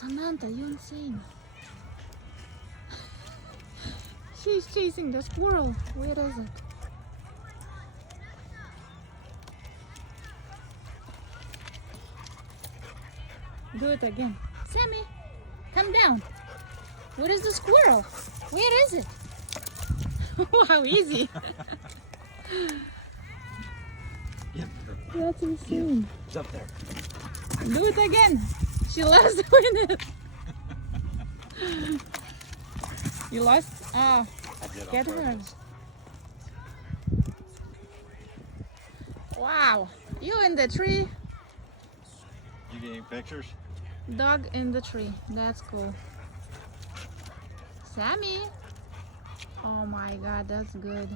Samantha, you insane. She's chasing the squirrel. Where is it? Do it again. Sammy, come down. Where is the squirrel? Where is it? Wow, easy. That's insane. It's up there. Do it again. She loves doing it. You lost? Ah, get her. Wow, you in the tree. You getting pictures? Dog in the tree. That's cool. Sammy. Oh my God, that's good.